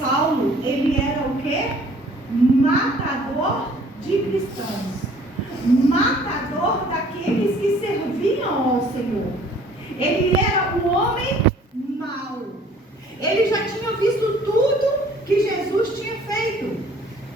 Saulo, ele era o quê? Matador de cristãos. Matador daqueles que serviam ao Senhor. Ele era um homem mau. Ele já tinha visto tudo que Jesus tinha feito.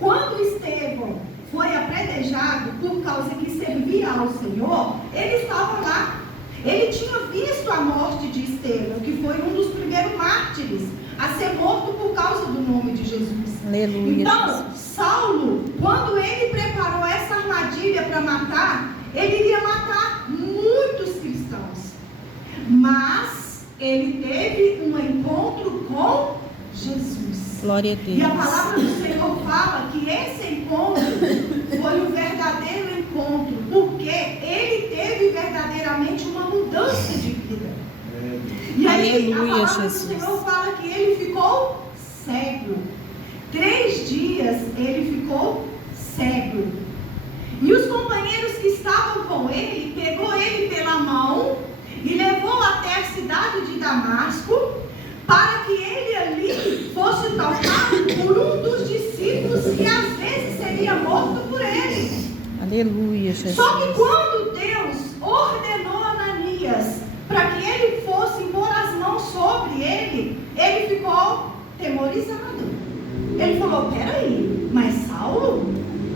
Quando Estevão foi apedrejado por causa que servia ao Senhor, ele estava lá. Ele tinha visto a morte de Estevão, que foi um dos primeiros mártires a ser morto por causa do nome de Jesus. Aleluia. Então, Saulo, quando ele preparou essa armadilha para matar, ele iria matar muitos cristãos. Mas ele teve um encontro com Jesus. Glória a Deus. E a palavra do Senhor fala que esse encontro foi um verdadeiro encontro, porque ele teve verdadeiramente uma mudança de vida. E aí a palavra do Senhor fala que ele ficou cego. 3 dias ele ficou cego. E os companheiros que estavam com ele, pegou ele pela mão e levou até a cidade de Damasco, para que ele ali fosse tocado por um dos discípulos que às vezes seria morto por ele. Aleluia, Jesus. Só que quando Deus ordenou a Ananias para que ele fosse impor as mãos sobre ele, ele ficou temorizado. Ele falou: peraí, mas Saulo,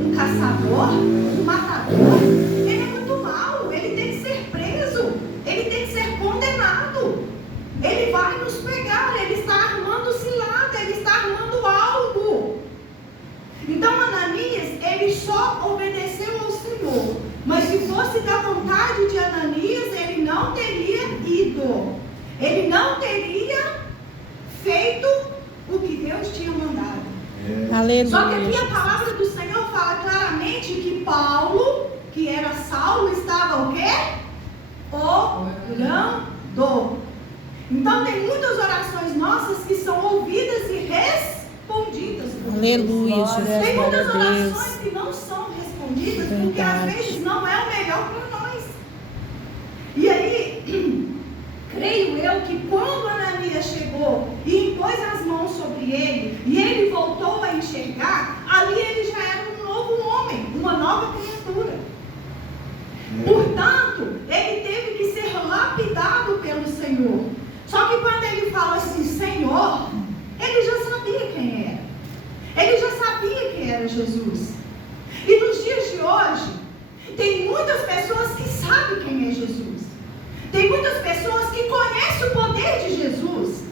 um caçador, um matador, ele é muito mau, ele tem que ser preso, ele tem que ser condenado. Ele vai nos pegar, ele está armando cilada, ele está armando algo. Então Ananias, ele só obedeceu ao Senhor. Mas se fosse da vontade de Ananias, ele não teria ido. Ele não teria feito o que Deus tinha mandado. Aleluia. Só que aqui a palavra do Senhor fala claramente que Paulo, que era Saulo, estava o quê? Orando. Então tem muitas orações nossas que são ouvidas e respondidas por Deus. Aleluia, Jesus. Tem muitas Glória a Deus. orações que não são respondidas porque às vezes não é o melhor para nós. E aí, creio eu que quando Ananias chegou e impôs as mãos sobre ele, e ele voltou a enxergar, ali ele já era um novo homem, uma nova criatura. Portanto, ele teve que ser lapidado pelo Senhor. Só que quando ele fala assim, Senhor, ele já sabia quem era. Ele já sabia quem era Jesus. E nos dias de hoje, tem muitas pessoas que sabem quem é Jesus. Tem muitas pessoas que conhecem o poder de Jesus.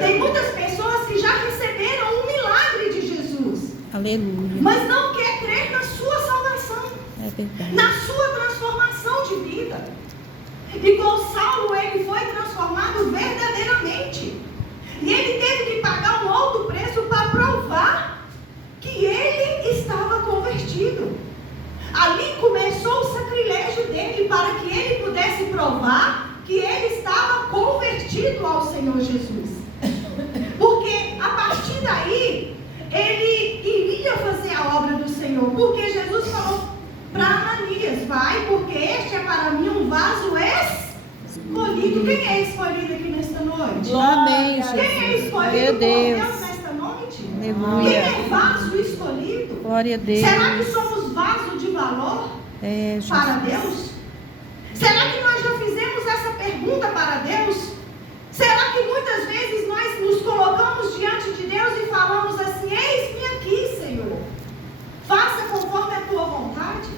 Tem muitas pessoas que já receberam um milagre de Jesus. Aleluia. Mas não quer crer na sua salvação. É verdade. Na sua transformação de vida. Igual Saulo, ele foi transformado verdadeiramente. E ele teve que pagar um alto preço para provar que ele estava convertido. Ali começou o sacrilégio dele para que ele pudesse provar que ele estava convertido ao Senhor Jesus. Porque a partir daí, ele iria fazer a obra do Senhor. Porque Jesus falou para Ananias, vai, porque este é para mim um vaso escolhido. Quem é escolhido aqui nesta noite? Amém, Jesus. Quem é escolhido Glória a por Deus. Deus nesta noite? Aleluia. Quem é vaso escolhido? Glória a Deus. Será que somos vaso de valor para Deus? Será que nós já fizemos essa pergunta para Deus? Será que muitas vezes nós nos colocamos diante de Deus e falamos assim, eis-me aqui, Senhor. Faça conforme a tua vontade.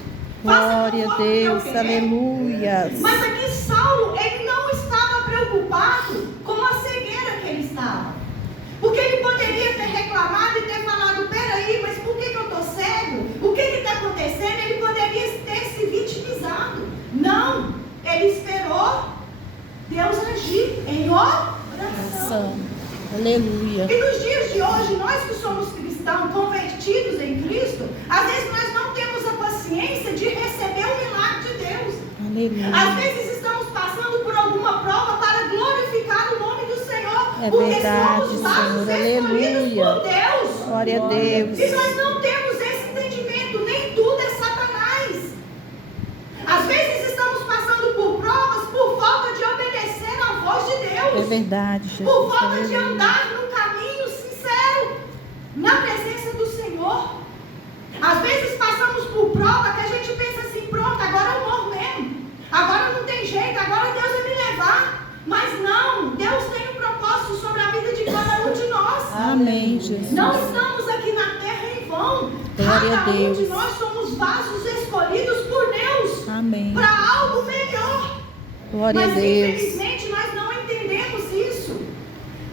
Glória a Deus, aleluia. Mas aqui Saulo, ele não estava preocupado com a cegueira que ele estava. Porque ele poderia ter reclamado e ter falado, peraí, mas por que eu estou cego? O que está acontecendo? Ele poderia ter se vitimizado. Não, ele esperou Deus agir em oração. Aleluia. E nos dias de hoje, nós que somos cristãos, convertidos em Cristo, às vezes nós não temos a paciência de receber o milagre de Deus. Aleluia. Às vezes estamos passando por alguma prova para glorificar o nome do Senhor. É porque verdade, somos vasos Senhor. escolhidos Aleluia. por Deus. Glória a Deus. E nós não temos esse entendimento. Nem tudo é Satanás. Às vezes estamos passando por provas por falta de obedecer à voz de Deus. É verdade, Jesus. Por falta de Aleluia. andar num caminho sincero. Amém, Jesus. Não estamos aqui na terra em vão. Glória a Cada um de Deus. nós somos vasos escolhidos por Deus Amém. para algo melhor. Glória a Mas Deus. infelizmente nós não entendemos isso.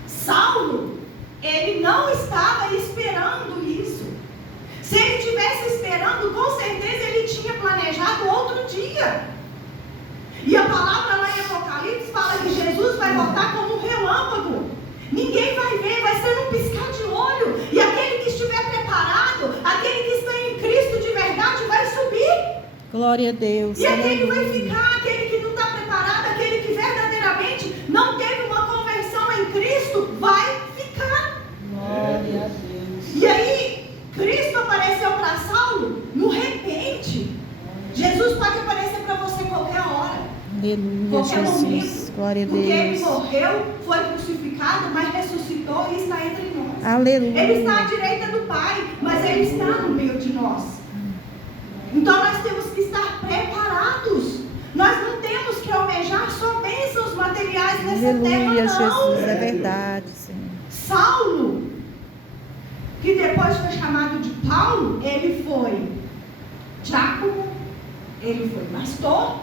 Saulo, ele não estava esperando isso. Se ele tivesse esperando, com certeza ele tinha planejado outro dia. E a palavra lá em Apocalipse fala que Jesus vai voltar como um relâmpago. Ninguém vai ver, vai ser num piscar de olho. E aquele que estiver preparado, aquele que está em Cristo de verdade, vai subir. Glória a Deus. E aquele vai Aleluia. ficar, aquele que não está preparado, aquele que verdadeiramente não teve uma conversão em Cristo, vai ficar. Glória a Deus. E aí, Cristo apareceu para Saulo no repente. Jesus pode aparecer para você qualquer hora. Aleluia, Qualquer Jesus. momento. Glória a Porque ele Deus. morreu, foi crucificado, mas ressuscitou e está entre nós. Aleluia. Ele está à direita do Pai, mas ele está no meio de nós. Então nós temos que estar preparados. Nós não temos que almejar só bênçãos materiais nessa Aleluia, terra, não. Jesus. É verdade, Senhor. Saulo, que depois foi chamado de Paulo, ele foi diácono, ele foi pastor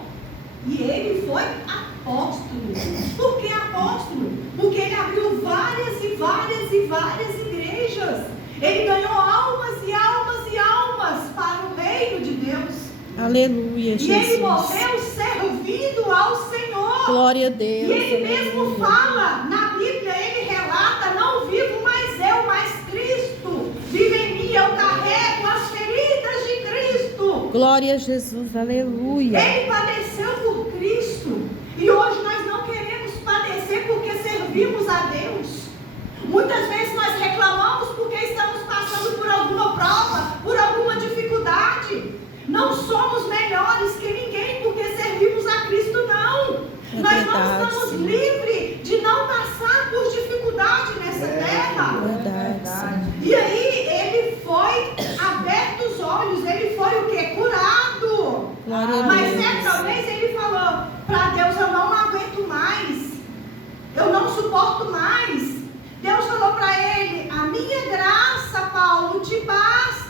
e ele foi apóstolo. Por que apóstolo? Porque ele abriu várias e várias e várias igrejas. Ele ganhou almas e almas e almas para o reino de Deus. Aleluia, E ele Jesus. morreu servindo ao Senhor. Glória a Deus. E ele mesmo Aleluia. fala, na Bíblia ele relata: não vivo mais eu, mas Cristo vive em mim, eu carrego as feridas de Cristo. Glória a Jesus. Aleluia. Ele padeceu por Cristo. E hoje nós não queremos padecer porque servimos a Deus. Muitas vezes nós reclamamos porque estamos passando por alguma prova, por alguma dificuldade. Não somos melhores que ninguém porque servimos a Cristo, não. Nós não estamos livres de não passar por dificuldade nessa terra. Verdade, Senhor. E aí ele foi aberto os olhos, ele foi o quê? Curado. Glória a Mas Deus. certa vez ele falou para Deus: eu não aguento mais, eu não suporto mais. Deus falou para ele: a minha graça, Paulo, te basta.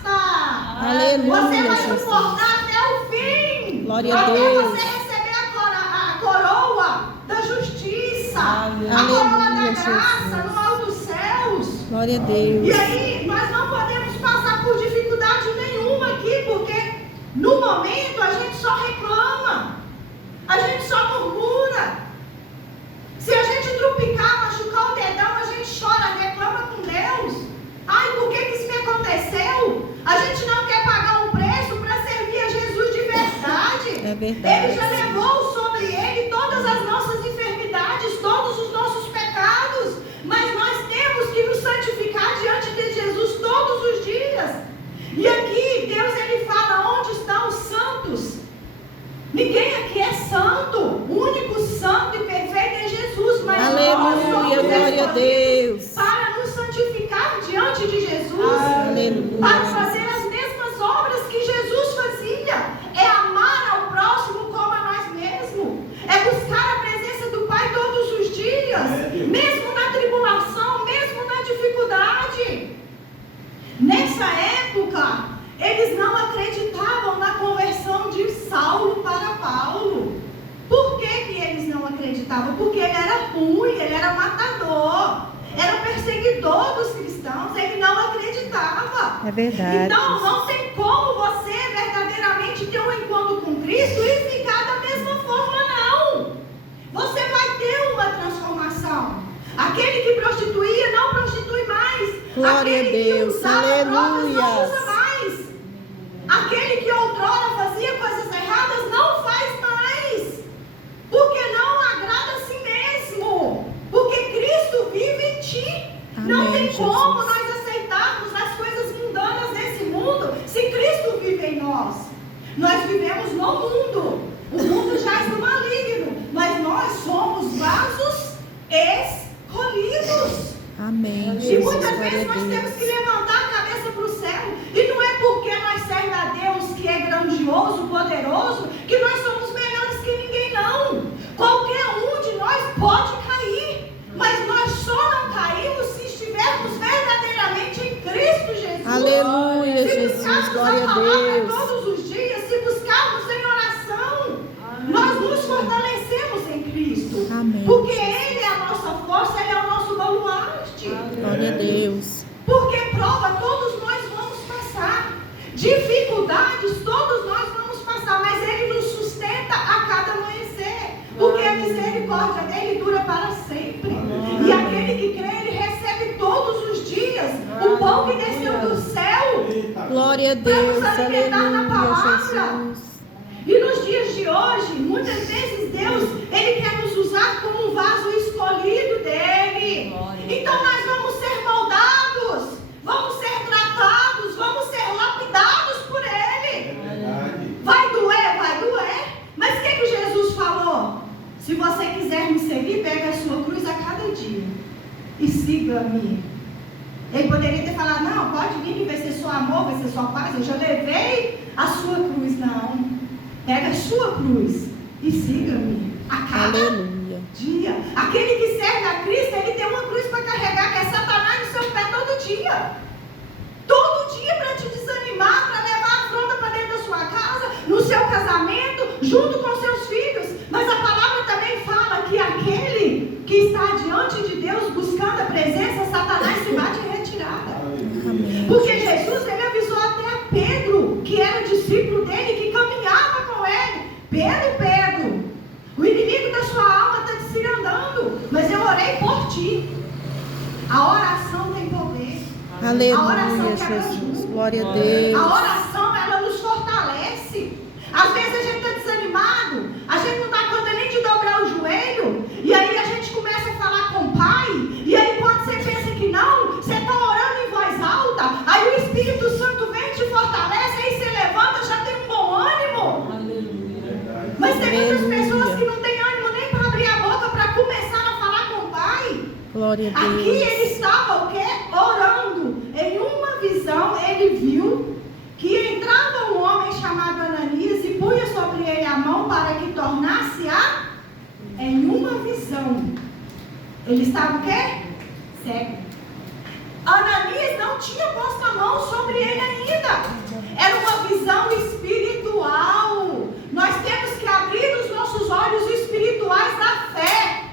Aleluia, Você vai Jesus. suportar até o fim. Glória a até Deus. você receber a coroa da justiça, Aleluia, a coroa da Jesus. graça no alto dos céus. Glória a Deus. E aí, nós não podemos passar por dificuldade nenhuma aqui, porque no momento a gente só reclama, a gente só murmura. Se a gente trupicar, machucar o dedão, a gente chora, reclama com Deus. Ai, por que isso me aconteceu? A gente não quer pagar um preço para servir a Jesus de verdade. É verdade. Ele já levou sobre ele todas as nossas enfermidades, todos os nossos pecados. Mas nós temos que nos santificar diante de Jesus todos os dias. E aqui Deus ele fala: onde estão os santos? Ninguém aqui é santo. O único santo e perfeito é Jesus. Mas Aleluia, nós somos glória a Deus. para nos santificar diante de Jesus. Aleluia. Para fazer as mesmas obras que Jesus fazia. É amar ao próximo como a nós mesmos. É buscar a presença do Pai todos os dias. Mesmo na tribulação, mesmo na dificuldade. Nessa época, eles não acreditavam na conversão de Saulo para Paulo. Por que eles não acreditavam? Porque ele era ruim, ele era matador, era perseguidor dos cristãos, ele não acreditava. É verdade. Então não tem como você verdadeiramente ter um encontro com Cristo e ficar da mesma forma, não. Você vai ter uma transformação. Aquele que prostituía não prostitui mais. Glória Aquele a Deus. que usava drogas não Aleluia. usa mais. Aquele que outrora fazia coisas erradas não faz mais. Porque não agrada a si mesmo. Porque Cristo vive em ti. Não Amém, tem como Jesus. nós aceitarmos as coisas mundanas desse mundo se Cristo vive em nós. Nós vivemos no mundo. O mundo jaz no maligno. Mas nós somos vasos escolhidos. Amém, E Jesus. muitas Glória vezes a nós temos que Deus. levantar a cabeça para o céu. E não é porque nós servemos a Deus que é grandioso, poderoso, que nós somos melhores que ninguém, não. Qualquer um de nós pode cair. Mas nós só não caímos se estivermos verdadeiramente Aleluia, Se Jesus. buscarmos Glória a a palavra Deus. todos os dias, se buscarmos em oração, nós nos fortalecemos em Cristo. Amém. Porque Ele é a nossa força, Ele é o nosso baluarte. Glória a Deus. Porque prova todos nós vamos passar. Dificuldades todos nós vamos passar. Mas Ele nos sustenta a cada amanhecer. Porque a misericórdia dele dura para sempre. E aquele que crê, ele recebe todos os dias o pão que desceu do céu. Glória a Deus. Para nos alimentar na Aleluia, palavra. Jesus. E nos dias de hoje, muitas vezes Deus, Ele quer nos usar como um vaso escolhido dEle. Então nós vamos ser moldados, vamos ser tratados, vamos ser lapidados por Ele. Vai doer. Mas o que Jesus falou? Se você quiser me seguir, pega a sua cruz a cada dia e siga-me. Ele poderia ter falado, não, pode vir que vai ser só amor, vai ser só paz. Eu já levei a sua cruz. Não. Pega a sua cruz e siga-me a cada dia. Aquele que serve a Cristo, ele tem uma cruz para carregar, que é Satanás no seu pé todo dia. Todo dia para te desanimar, para levar a afronta para dentro da sua casa, no seu casamento, junto com seus filhos. Mas a palavra também fala que aquele que está diante de Deus buscando a presença, Satanás se bate em retirada. Amém. Porque Jesus, ele avisou até a Pedro, que era o discípulo dele, que caminhava com ele. Pedro, o inimigo da sua alma está te cirandando, mas eu orei por ti. A oração tem poder. Aleluia, Jesus. Glória a Deus. A oração, ela nos fortalece. Às vezes a gente está desanimado, a gente não dá conta nem de dobrar o joelho, e aí a gente começa a falar com o Pai, e aí quando você pensa que não, você está orando em voz alta, aí o Espírito Santo vem e te fortalece, aí você levanta, já tem um bom ânimo. Aleluia. Mas tem muitas pessoas que não têm ânimo nem para abrir a boca para começar a falar com o Pai. Glória a Deus. Aqui ele estava o quê? Orando. Em uma visão ele viu que entrava um homem chamado Ananias e punha sobre ele a mão para que tornasse em uma visão. Ele estava o quê? Cego. Ananias não tinha posto a mão sobre ele ainda. Era uma visão espiritual. Nós temos que abrir os nossos olhos espirituais da fé.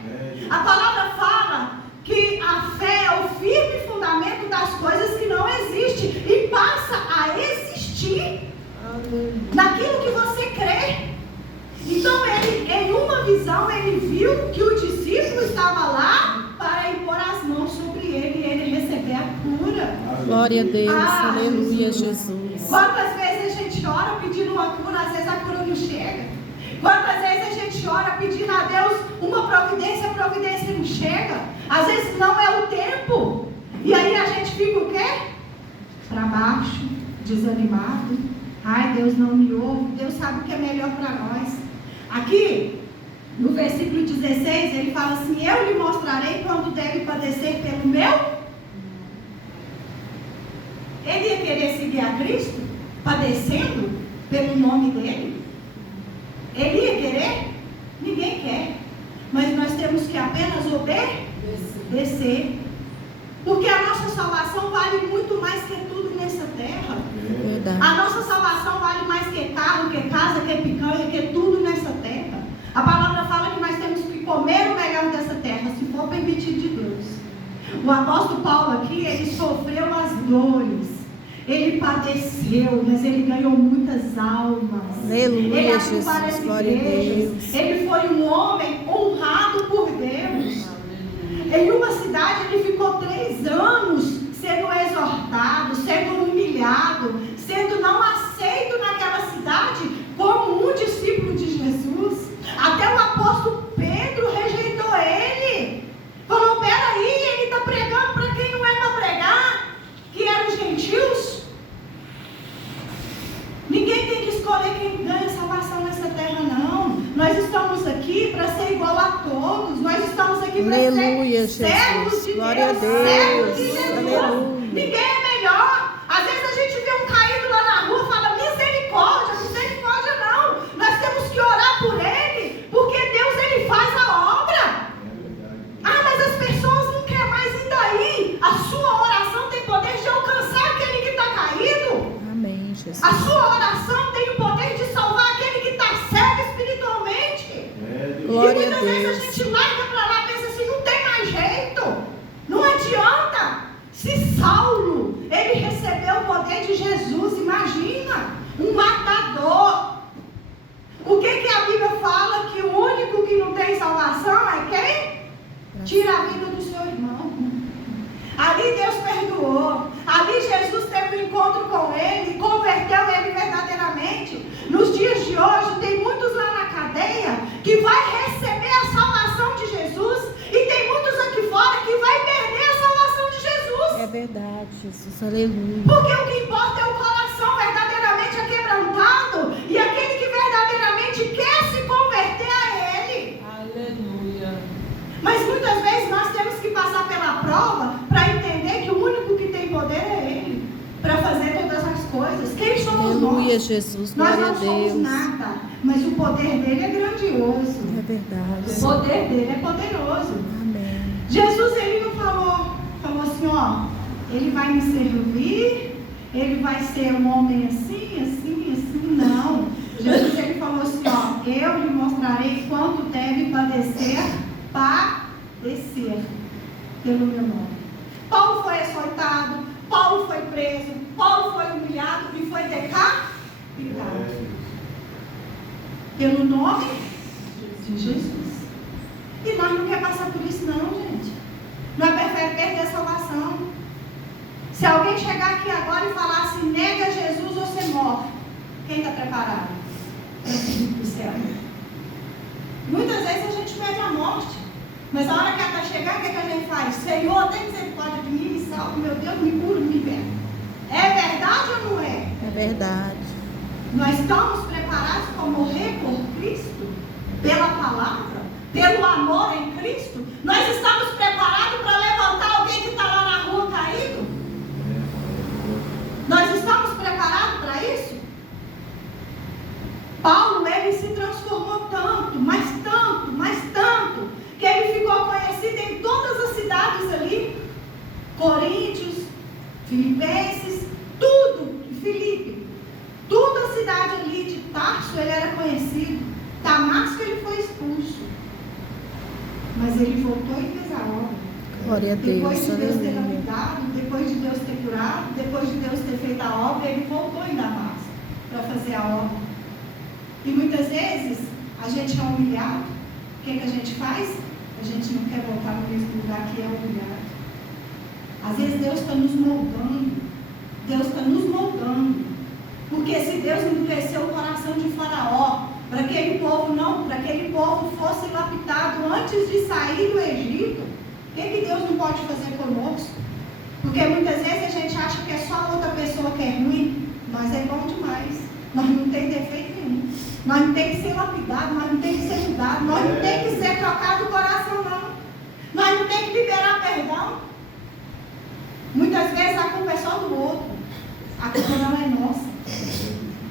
A palavra fala que a fé é o firme fundamento das coisas que não existem e passa a existir naquilo que você crê. Então ele, em uma visão, ele viu que o discípulo estava lá para impor as mãos sobre ele e ele receber a cura. Glória a Deus. Aleluia, Jesus. Quantas vezes a gente ora pedindo uma cura, às vezes a cura não chega. Quantas vezes a gente ora pedindo a Deus uma providência, a providência não chega. Às vezes não é o tempo. E aí a gente fica o quê? Para baixo, desanimado. Ai, Deus não me ouve. Deus sabe o que é melhor para nós. Aqui, no versículo 16, ele fala assim: eu lhe mostrarei quando deve padecer pelo meu. Ele ia querer seguir a Cristo, padecendo pelo nome dele? Ele ia querer? Ninguém quer. Mas nós temos que apenas obedecer. Porque a nossa salvação vale muito mais que tudo nessa terra. Verdade. A nossa salvação vale mais que carro, que casa, que picanha, que tudo nessa terra. A palavra fala que nós temos que comer o melhor dessa terra, se for permitido de Deus. O apóstolo Paulo aqui, ele sofreu as dores. Ele padeceu, mas ele ganhou muitas almas. Aleluia, Ele Jesus. várias Glória a igrejas. Deus. Ele foi um homem honrado por Deus. Em uma cidade ele ficou 3 anos sendo exortado, sendo humilhado, sendo não aceito naquela cidade como um discípulo de Jesus. Até o apóstolo Pedro rejeitou ele. Falou: peraí, ele está pregando para quem não é para pregar, que eram os gentios. Ninguém tem que escolher quem ganha salvação nessa terra, não. Nós estamos aqui para ser igual a todos. Nós estamos aqui para ser servos de Deus, servos de Jesus. Aleluia. Ninguém é melhor. Às vezes a gente vê um caído lá na rua e fala: misericórdia, misericórdia não. Nós temos que orar por ele, porque Deus, ele faz a obra. Ah, mas as pessoas não querem mais ir daí. A sua oração tem poder de alcançar aquele que está caído. Jesus. A sua oração tem o poder de salvar aquele que está cego espiritualmente. Glória e a muitas vezes a Deus. gente larga para lá e pensa assim, não tem mais jeito. Não adianta. Se Saulo, ele recebeu o poder de Jesus, imagina, um matador. O que a Bíblia fala? Que o único que não tem salvação é quem? Tira a vida do seu irmão. Ali Deus perdoou. Ali Jesus teve um encontro com ele, converteu ele verdadeiramente. Nos dias de hoje, tem muitos lá na cadeia que vai receber a salvação de Jesus e tem muitos aqui fora que vai perder a salvação de Jesus. É verdade, Jesus. Aleluia. Porque o que importa é o coração verdadeiramente quebrantado e aquele que verdadeiramente quer se converter a Ele. Aleluia. Mas muitas vezes nós temos que passar pela prova para entender que o único que tem poder é Ele, para fazer todas as coisas. Quem somos Aleluia, nós? Jesus. Nós Glória não a somos Deus. nada, mas o poder dele é grandioso. É verdade. O poder dele é poderoso. Amém. Jesus, ele não falou assim, ó, ele vai me servir, ele vai ser um homem assim, assim, assim, não. Jesus, ele falou assim, ó, eu lhe mostrarei quanto deve padecer pelo meu nome. Paulo foi açoitado, Paulo foi preso, Paulo foi humilhado e foi decapitado. Pelo nome de Jesus. E nós não queremos passar por isso não, gente. Nós preferimos perder a salvação. Se alguém chegar aqui agora e falar assim, nega Jesus ou você morre, quem está preparado? Para subir para o céu. Muitas vezes a gente perde a morte. Mas a hora que ela está chegando, o que a gente faz? Senhor, tem misericórdia de mim, me salve, meu Deus, me cura, me liberta. É verdade ou não é? É verdade. Nós estamos preparados para morrer por Cristo, pela palavra, pelo amor em Cristo. Nós estamos preparados para levantar alguém que está lá na rua caído. Nós estamos preparados para isso? Paulo, ele se transformou tanto, que ele ficou conhecido em todas as cidades ali. Coríntios, Filipenses, tudo, Filipe. Toda a cidade ali de Tarso, ele era conhecido. Damasco, ele foi expulso. Mas ele voltou e fez a obra. Glória a Deus. Depois de Deus ter Aleluia. lapidado, depois de Deus ter curado, depois de Deus ter feito a obra, ele voltou em Damasco para fazer a obra. E muitas vezes a gente é humilhado. O que a gente faz? A gente não quer voltar no mesmo lugar que é humilhado. Às vezes Deus está nos moldando. Porque se Deus endureceu o coração de Faraó, para aquele povo fosse lapidado antes de sair do Egito, o que Deus não pode fazer conosco? Porque muitas vezes a gente acha que é só outra pessoa que é ruim. Nós é bom demais. Nós não temos defeito nenhum. Nós não temos que ser lapidados, nós não temos que ser mudados, nós não temos que ser trocados do coração, não. Nós não temos que liberar perdão. Muitas vezes a culpa é só do outro. A culpa não é nossa.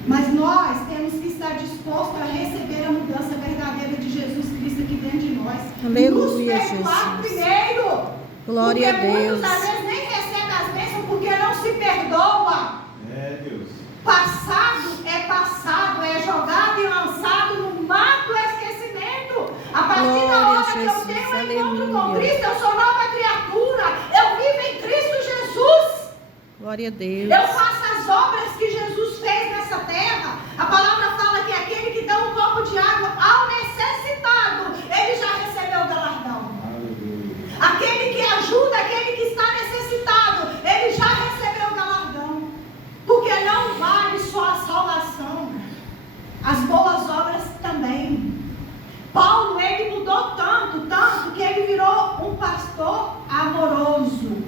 Mas nós temos que estar dispostos a receber a mudança verdadeira de Jesus Cristo aqui dentro de nós. Aleluia, nos perdoar Jesus. primeiro. Glória a porque Deus. muitos às vezes nem recebem as bênçãos porque não se perdoa. Deus. Passado, é jogado e lançado no mar do esquecimento. A partir Glória da hora a que eu Jesus, tenho um encontro com aleluia. Cristo, eu sou nova criatura. Eu vivo em Cristo Jesus. Glória a Deus. Eu faço as obras que Jesus fez nessa terra. A palavra fala que aquele que dá um copo de água ao necessitado, ele já recebeu o galardão. Aleluia. Aquele que ajuda, aquele que está necessitado, ele já recebeu o galardão. Porque não vale só a salvação, as boas obras também. Paulo, ele mudou tanto que ele virou um pastor amoroso.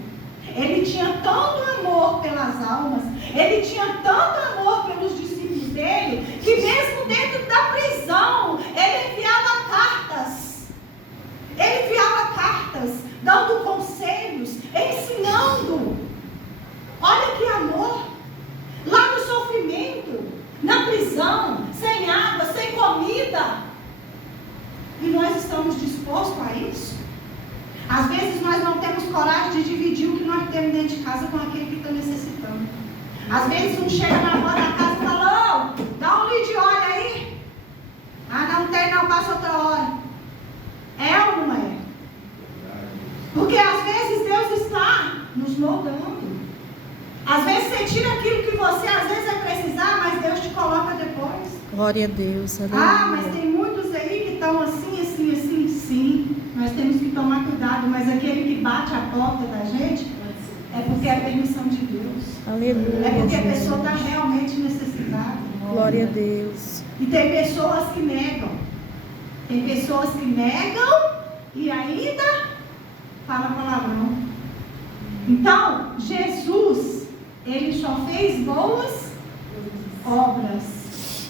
Ele tinha tanto amor pelas almas, ele tinha tanto amor pelos discípulos dele, que mesmo dentro da prisão, ele enviava cartas. Ele enviava cartas, dando conselhos, ensinando. Olha que amor. Lá no sofrimento, na prisão, sem água, sem comida. E nós estamos dispostos a isso? Às vezes nós não temos coragem de dividir o que nós temos dentro de casa com aquele que está necessitando. Às vezes um chega na hora da casa faço outra hora. É ou não é? Porque às vezes Deus está nos moldando. Às vezes você tira aquilo que você às vezes vai precisar, mas Deus te coloca depois. Glória a Deus. Aleluia. Ah, mas tem muitos aí que estão assim, assim, assim. Sim, nós temos que tomar cuidado, mas aquele que bate a porta da gente é porque é a permissão de Deus. Aleluia. É porque a Jesus. pessoa está realmente necessitada. Glória a Deus. E tem pessoas que negam. Tem pessoas que negam e ainda falam palavrão. Então, Jesus, ele só fez boas obras.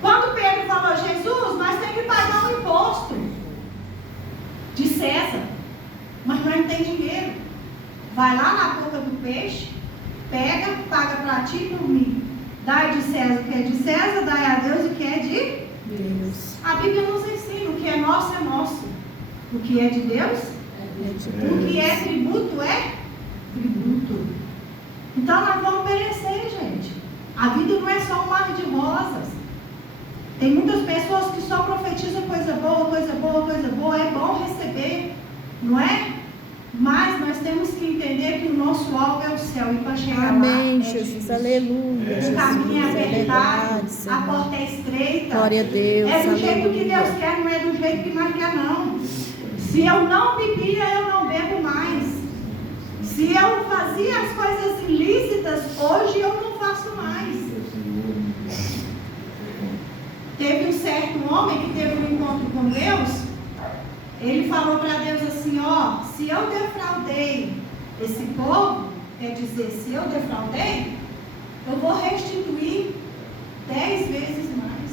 Quando Pedro falou, Jesus, nós temos que pagar um imposto de César, mas nós não tem dinheiro. Vai lá na boca do peixe, pega, paga para ti e por mim. Dai de César o que é de César, dai a Deus o que é de Deus. A Bíblia nos ensina, o que é nosso é nosso. O que é de Deus, o que é tributo é tributo. Então nós vamos merecer, gente. A vida não é só um mar de rosas. Tem muitas pessoas que só profetizam coisa boa, coisa boa, coisa boa. É bom receber, não é? Mas nós temos que entender que o nosso alvo é o céu. E para chegar Amém, lá, Jesus. difícil. Aleluia. O caminho é Jesus. verdade, a Senhor. porta é estreita. Glória a Deus. É do jeito que Aleluia. Deus quer, não é do jeito que nós quer, não. Se eu não bebia, eu não bebo mais. Se eu fazia as coisas ilícitas, hoje eu não faço mais. Teve um certo homem que teve um encontro com Deus. Ele falou para Deus assim, ó, se eu defraudei esse povo, quer dizer, se eu defraudei, eu vou restituir 10 vezes mais.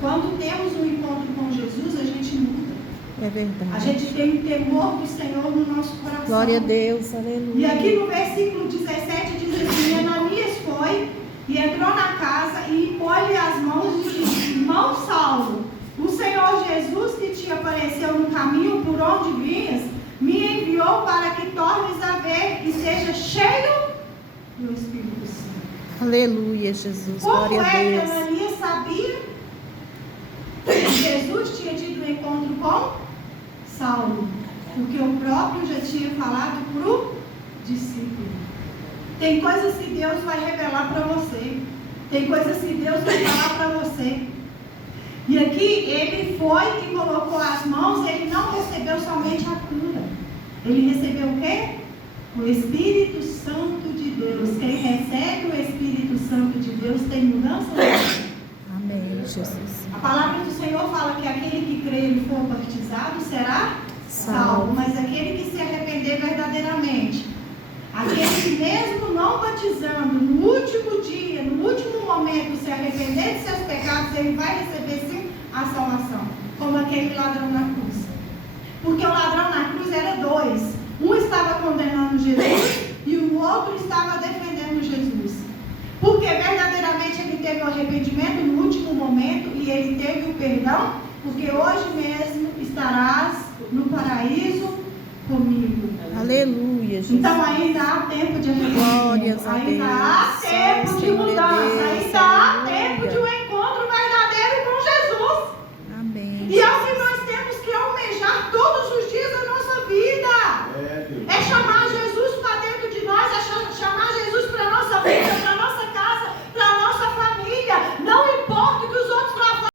Quando temos um encontro com Jesus, a gente muda. É verdade. A gente tem o temor do Senhor no nosso coração. Glória a Deus. Aleluia. E aqui no versículo 17 diz assim, Ananias foi e entrou na casa e impôs-lhe as mãos e disse, irmão Saulo, o Senhor Jesus que te apareceu no caminho por onde vinhas, me enviou para que tornes a ver e seja cheio do Espírito Santo. Aleluia, Jesus. Como Glória a é que Deus. Ananias sabia que Jesus tinha tido um encontro com Saulo? Porque o próprio já tinha falado para o discípulo. Tem coisas que Deus vai revelar para você. Tem coisas que Deus vai falar para você. E aqui ele foi e colocou as mãos, ele não recebeu somente a cura. Ele recebeu o quê? O Espírito Santo de Deus. Quem recebe o Espírito Santo de Deus tem mudança na vida. Amém, Jesus. A palavra do Senhor fala que aquele que crê e for batizado será salvo. Mas aquele que se arrepender verdadeiramente, aquele que mesmo não batizando, no último dia, no último momento, se arrepender de seus pecados, ele vai receber sim a salvação. Como aquele ladrão na cruz. Porque o ladrão na cruz era dois. Um estava condenando Jesus e o outro estava defendendo Jesus. Porque verdadeiramente ele teve o arrependimento no último momento e ele teve o perdão, porque hoje mesmo estarás no paraíso comigo. Aleluia, Jesus. Então ainda há tempo de Glórias arrependimento, a ainda Deus. há tempo Só o de Senhor é mudança, Deus. ainda há Aleluia. tempo de um encontro verdadeiro com Jesus. Amém. E é o que nós temos que almejar todos